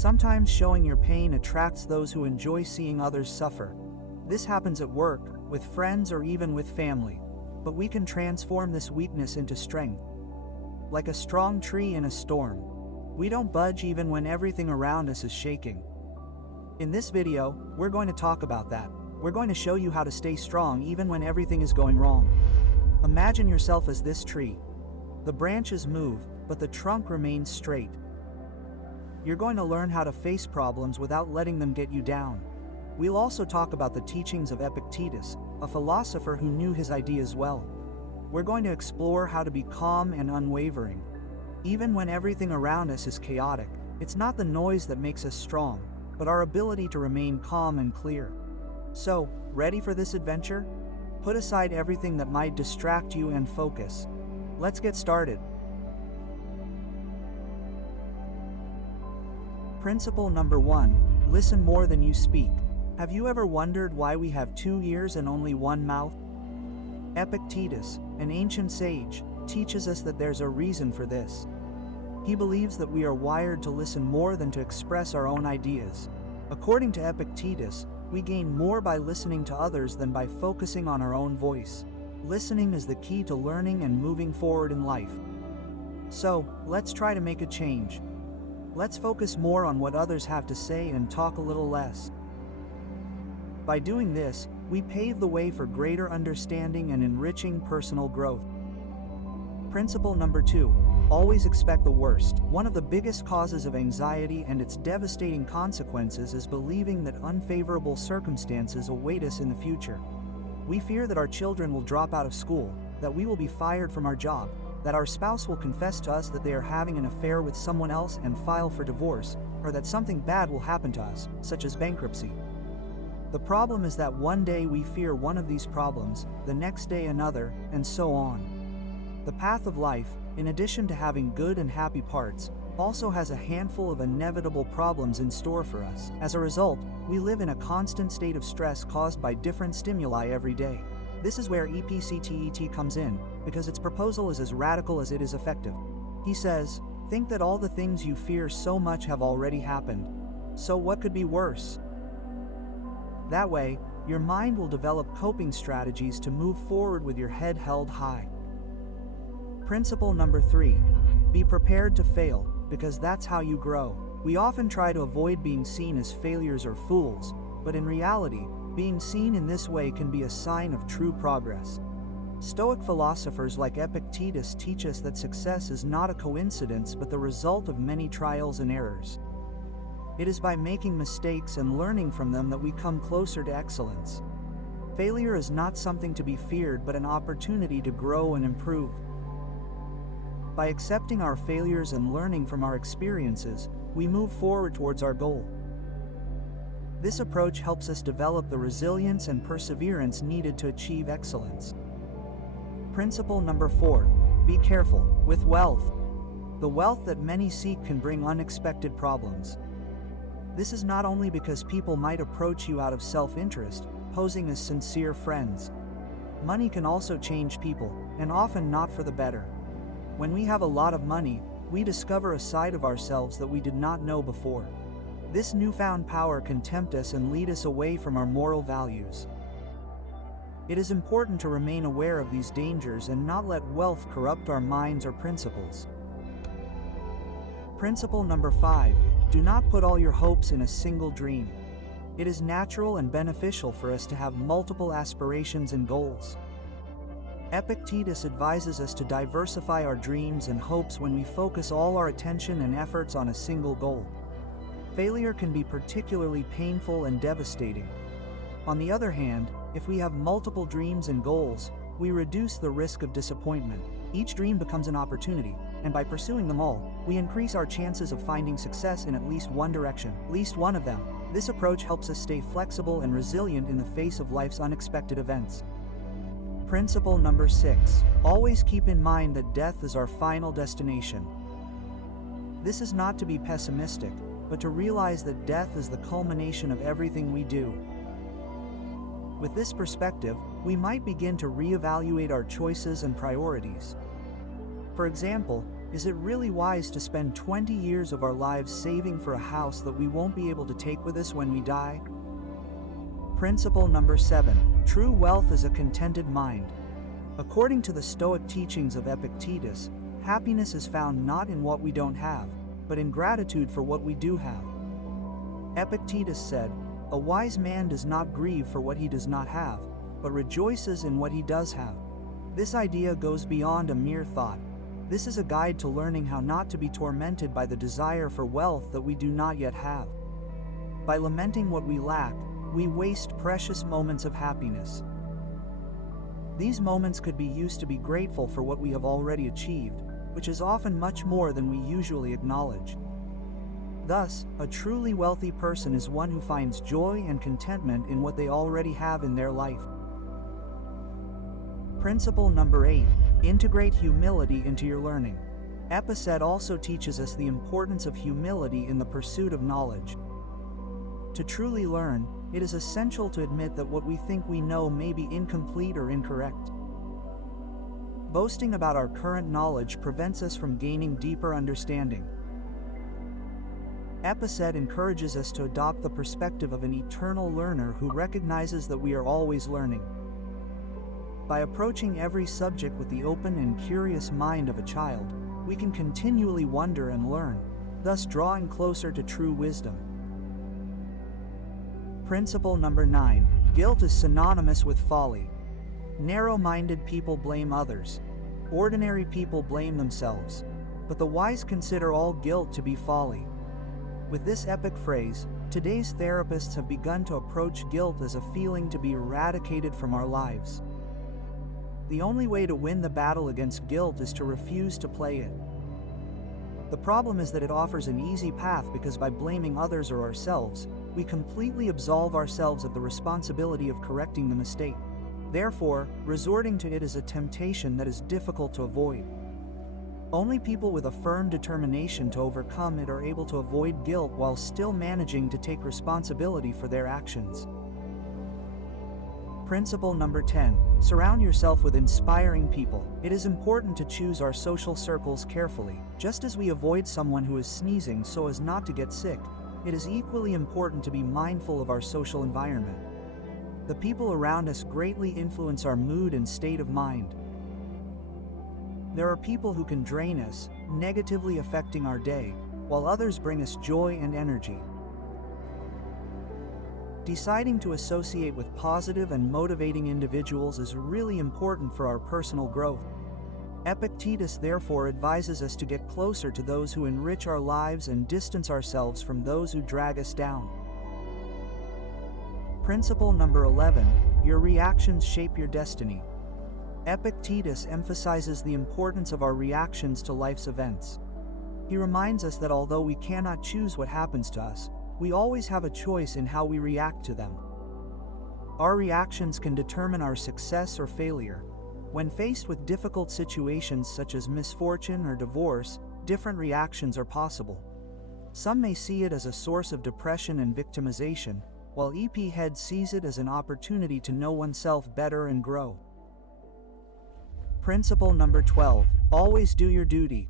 Sometimes showing your pain attracts those who enjoy seeing others suffer. This happens at work, with friends, or even with family. But we can transform this weakness into strength. Like a strong tree in a storm. We don't budge even when everything around us is shaking. In this video, we're going to talk about that. We're going to show you how to stay strong even when everything is going wrong. Imagine yourself as this tree. The branches move, but the trunk remains straight. You're going to learn how to face problems without letting them get you down. We'll also talk about the teachings of Epictetus, a philosopher who knew his ideas well. We're going to explore how to be calm and unwavering. Even when everything around us is chaotic, it's not the noise that makes us strong, but our ability to remain calm and clear. So, ready for this adventure? Put aside everything that might distract you and focus. Let's get started. Principle number 1, listen more than you speak. Have you ever wondered why we have 2 ears and only one mouth? Epictetus, an ancient sage, teaches us that there's a reason for this. He believes that we are wired to listen more than to express our own ideas. According to Epictetus, we gain more by listening to others than by focusing on our own voice. Listening is the key to learning and moving forward in life. So, let's try to make a change. Let's focus more on what others have to say and talk a little less. By doing this, we pave the way for greater understanding and enriching personal growth. Principle number 2, always expect the worst. One of the biggest causes of anxiety and its devastating consequences is believing that unfavorable circumstances await us in the future. We fear that our children will drop out of school, that we will be fired from our job, that our spouse will confess to us that they are having an affair with someone else and file for divorce, or that something bad will happen to us, such as bankruptcy. The problem is that one day we fear one of these problems, the next day another, and so on. The path of life, in addition to having good and happy parts, also has a handful of inevitable problems in store for us. As a result, we live in a constant state of stress caused by different stimuli every day. This is where Epictetus comes in, because its proposal is as radical as it is effective. He says, think that all the things you fear so much have already happened. So what could be worse? That way, your mind will develop coping strategies to move forward with your head held high. Principle number 3, be prepared to fail, because that's how you grow. We often try to avoid being seen as failures or fools, but in reality, being seen in this way can be a sign of true progress. Stoic philosophers like Epictetus teach us that success is not a coincidence but the result of many trials and errors. It is by making mistakes and learning from them that we come closer to excellence. Failure is not something to be feared but an opportunity to grow and improve. By accepting our failures and learning from our experiences, we move forward towards our goal. This approach helps us develop the resilience and perseverance needed to achieve excellence. Principle number 4, be careful with wealth. The wealth that many seek can bring unexpected problems. This is not only because people might approach you out of self-interest, posing as sincere friends. Money can also change people, and often not for the better. When we have a lot of money, we discover a side of ourselves that we did not know before. This newfound power can tempt us and lead us away from our moral values. It is important to remain aware of these dangers and not let wealth corrupt our minds or principles. Principle number 5, do not put all your hopes in a single dream. It is natural and beneficial for us to have multiple aspirations and goals. Epictetus advises us to diversify our dreams and hopes when we focus all our attention and efforts on a single goal. Failure can be particularly painful and devastating. On the other hand, if we have multiple dreams and goals, we reduce the risk of disappointment. Each dream becomes an opportunity, and by pursuing them all, we increase our chances of finding success in at least one direction, at least one of them. This approach helps us stay flexible and resilient in the face of life's unexpected events. Principle number 6, always keep in mind that death is our final destination. This is not to be pessimistic, but to realize that death is the culmination of everything we do. With this perspective, we might begin to reevaluate our choices and priorities. For example, Is it really wise to spend 20 years of our lives saving for a house that we won't be able to take with us when we die? Principle number 7. True wealth is a contented mind. According to the Stoic teachings of Epictetus, happiness is found not in what we don't have, but in gratitude for what we do have. Epictetus said, "A wise man does not grieve for what he does not have, but rejoices in what he does have." This idea goes beyond a mere thought. This is a guide to learning how not to be tormented by the desire for wealth that we do not yet have. By lamenting what we lack, we waste precious moments of happiness. These moments could be used to be grateful for what we have already achieved, which is often much more than we usually acknowledge. Thus, a truly wealthy person is one who finds joy and contentment in what they already have in their life. Principle number 8. Integrate humility into your learning. Cette also teaches us the importance of humility in the pursuit of knowledge. To truly learn, it is essential to admit that what we think we know may be incomplete or incorrect. Boasting about our current knowledge prevents us from gaining deeper understanding. Cette encourages us to adopt the perspective of an eternal learner who recognizes that we are always learning. By approaching every subject with the open and curious mind of a child, we can continually wonder and learn, thus drawing closer to true wisdom. Principle number 9. Guilt is synonymous with folly. Narrow-minded people blame others. Ordinary people blame themselves. But the wise consider all guilt to be folly. With this epic phrase, today's therapists have begun to approach guilt as a feeling to be eradicated from our lives. The only way to win the battle against guilt is to refuse to play it. The problem is that it offers an easy path because by blaming others or ourselves, we completely absolve ourselves of the responsibility of correcting the mistake. Therefore, resorting to it is a temptation that is difficult to avoid. Only people with a firm determination to overcome it are able to avoid guilt while still managing to take responsibility for their actions. Principle number 10. Surround yourself with inspiring people. It is important to choose our social circles carefully. Just as we avoid someone who is sneezing so as not to get sick, it is equally important to be mindful of our social environment. The people around us greatly influence our mood and state of mind. There are people who can drain us, negatively affecting our day, while others bring us joy and energy. Deciding to associate with positive and motivating individuals is really important for our personal growth. Epictetus therefore advises us to get closer to those who enrich our lives and distance ourselves from those who drag us down. Principle number 11. Your reactions shape your destiny. Epictetus emphasizes the importance of our reactions to life's events. He reminds us that although we cannot choose what happens to us, we always have a choice in how we react to them. Our reactions can determine our success or failure. When faced with difficult situations such as misfortune or divorce, different reactions are possible. Some may see it as a source of depression and victimization, while EP Head sees it as an opportunity to know oneself better and grow. Principle number 12. Always do your duty.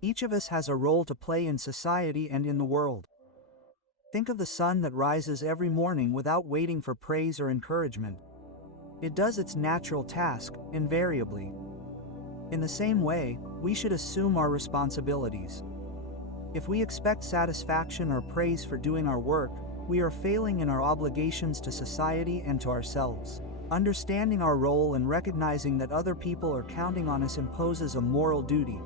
Each of us has a role to play in society and in the world. Think of the sun that rises every morning without waiting for praise or encouragement. It does its natural task, invariably. In the same way, we should assume our responsibilities. If we expect satisfaction or praise for doing our work, we are failing in our obligations to society and to ourselves. Understanding our role and recognizing that other people are counting on us imposes a moral duty.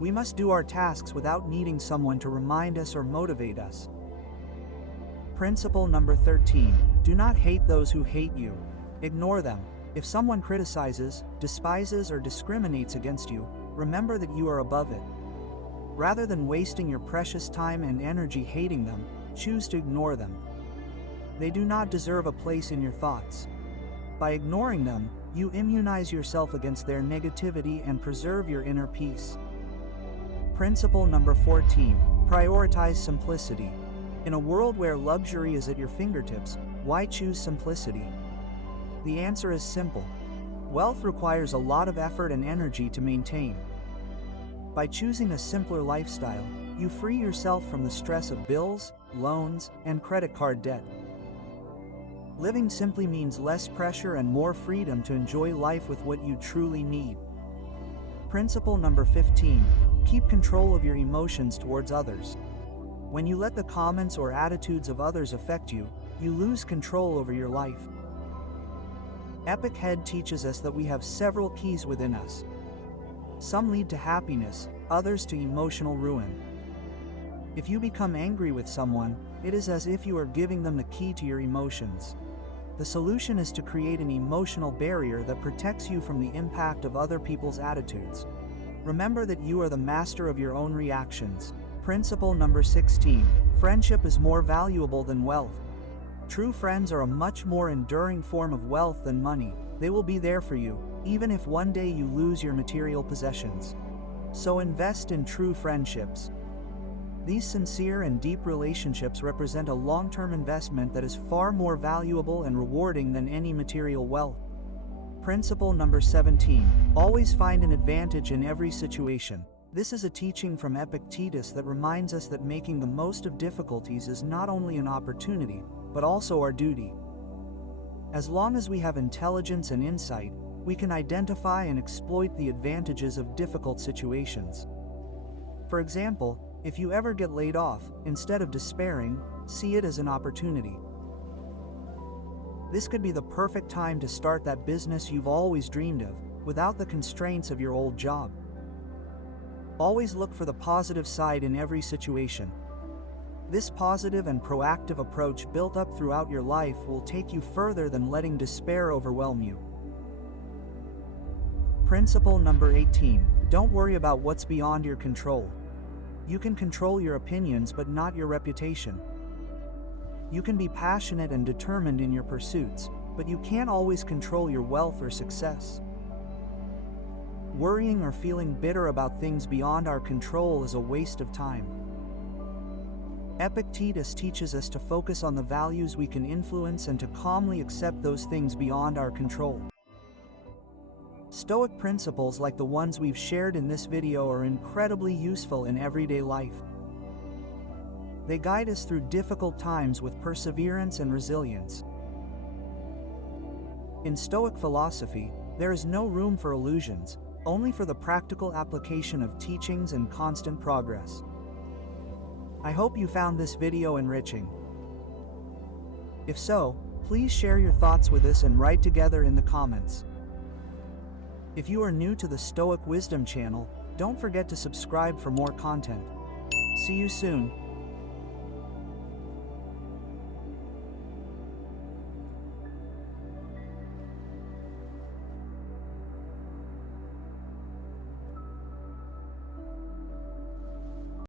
We must do our tasks without needing someone to remind us or motivate us. Principle number 13. Do not hate those who hate you. Ignore them. If someone criticizes, despises, or discriminates against you, remember that you are above it. Rather than wasting your precious time and energy hating them, choose to ignore them. They do not deserve a place in your thoughts. By ignoring them, you immunize yourself against their negativity and preserve your inner peace. Principle number 14. Prioritize simplicity. In a world where luxury is at your fingertips, why choose simplicity? The answer is simple. Wealth requires a lot of effort and energy to maintain. By choosing a simpler lifestyle, you free yourself from the stress of bills, loans, and credit card debt. Living simply means less pressure and more freedom to enjoy life with what you truly need. Principle number 15. Keep control of your emotions towards others. When you let the comments or attitudes of others affect you, you lose control over your life. Epic Head teaches us that we have several keys within us. Some lead to happiness, others to emotional ruin. If you become angry with someone, it is as if you are giving them the key to your emotions. The solution is to create an emotional barrier that protects you from the impact of other people's attitudes. Remember that you are the master of your own reactions. Principle number 16. Friendship is more valuable than wealth. True friends are a much more enduring form of wealth than money. They will be there for you, even if one day you lose your material possessions. So invest in true friendships. These sincere and deep relationships represent a long-term investment that is far more valuable and rewarding than any material wealth. Principle number 17. Always find an advantage in every situation. This is a teaching from Epictetus that reminds us that making the most of difficulties is not only an opportunity, but also our duty. As long as we have intelligence and insight, we can identify and exploit the advantages of difficult situations. For example, if you ever get laid off, instead of despairing, see it as an opportunity. This could be the perfect time to start that business you've always dreamed of, without the constraints of your old job. Always look for the positive side in every situation. This positive and proactive approach built up throughout your life will take you further than letting despair overwhelm you. Principle number 18. Don't worry about what's beyond your control. You can control your opinions but not your reputation. You can be passionate and determined in your pursuits, but you can't always control your wealth or success. Worrying or feeling bitter about things beyond our control is a waste of time. Epictetus teaches us to focus on the values we can influence and to calmly accept those things beyond our control. Stoic principles like the ones we've shared in this video are incredibly useful in everyday life. They guide us through difficult times with perseverance and resilience. In Stoic philosophy, there is no room for illusions, only for the practical application of teachings and constant progress. I hope you found this video enriching. If so, please share your thoughts with us and write together in the comments. If you are new to the Stoic Wisdom channel, don't forget to subscribe for more content. See you soon.